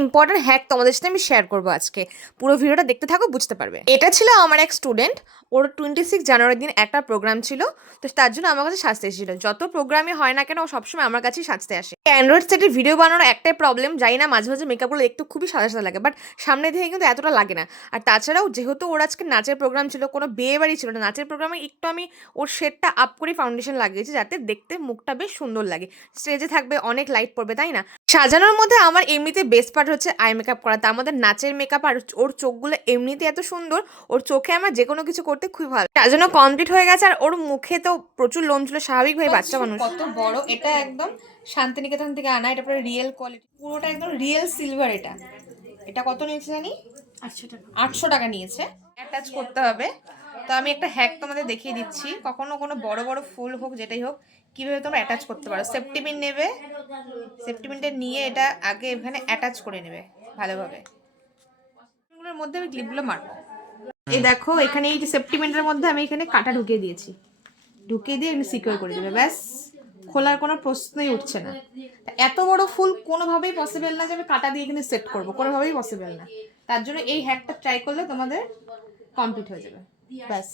Important hack তোমাদের সাথে আমি শেয়ার করবো আজকে। পুরো ভিডিওটা দেখতে থাকো, বুঝতে পারবে। এটা ছিল আমার এক স্টুডেন্ট, ওর 26 জানুয়ারির দিন একটা প্রোগ্রাম ছিল, তো তার জন্য আমার কাছে সাজতে এসেছিল। যত প্রোগ্রামে হয় না কেন, ও সবসময় আমার কাছেই সাজতে আসে। অ্যান্ড্রয়েড সেটের ভিডিও বানানোর একটাই প্রবলেম, জানি না, মাঝে মাঝে মেকআপগুলো একটু খুবই সাদা সাদা লাগে, বাট সামনে থেকে কিন্তু এতটা লাগে না। আর তাছাড়াও যেহেতু ওর আজকে নাচের প্রোগ্রাম ছিল, কোনো বিয়ে বাড়ি ছিল না, নাচের প্রোগ্রামে একটু আমি ওর শেডটা আপ করে ফাউন্ডেশন লাগিয়েছি, যাতে দেখতে মুখটা বেশ সুন্দর লাগে। স্টেজে থাকবে, অনেক লাইট পড়বে, তাই না? সাজানোর মধ্যে আমার এমনিতে বেস্ট পার্ট হচ্ছে আই মেকআপ করা, তার মধ্যে নাচের মেকআপ। আর ওর চোখগুলো এমনিতে এত সুন্দর, ওর চোখে আমার যে কোনো কিছু করতে খুবই ভালো। সাজানো কমপ্লিট হয়ে গেছে, আর ওর মুখে তো প্রচুর লোম ছিল, স্বাভাবিকভাবে বাচ্চা মানুষ। কত বড় এটা, একদম শান্তিনিকেতন থেকে আনা, এটা পুরো রিয়েল কোয়ালিটি, পুরোটা একদম রিয়েল সিলভার। এটা এটা কত নিয়েছে জানি? 800 টাকা। 800 টাকা নিয়েছে। অ্যাটাচ করতে হবে, তো আমি একটা হ্যাক তোমাদের দেখিয়ে দিচ্ছি। কখনো কোনো বড় বড় ফুল হোক, যেটাই হোক, কিভাবে তোমরা অ্যাটাচ করতে পারো। সেফটি পিন নেবে, সেফটি পিনটা নিয়ে এটা আগে এখানে অ্যাটাচ করে নেবে ভালোভাবে। এগুলোর মধ্যে আমি ক্লিপগুলো মারবো। এই দেখো, এখানে এই যে সেফটি পিনটার মধ্যে আমি এখানে কাটা ঢুকিয়ে দিয়েছি, ঢুকিয়ে দিয়ে এখানে সিকিউর করে দেবে, ব্যাস। খোলার কোনো প্রশ্নই উঠছে না। এত বড় ফুল কোনোভাবেই পসিবল না যে আমি কাটা দিয়ে এখানে সেট করবো, কোনোভাবেই পসিবল না। তার জন্য এই হ্যাকটা ট্রাই করলে তোমাদের কমপ্লিট হয়ে যাবে, ব্যাস।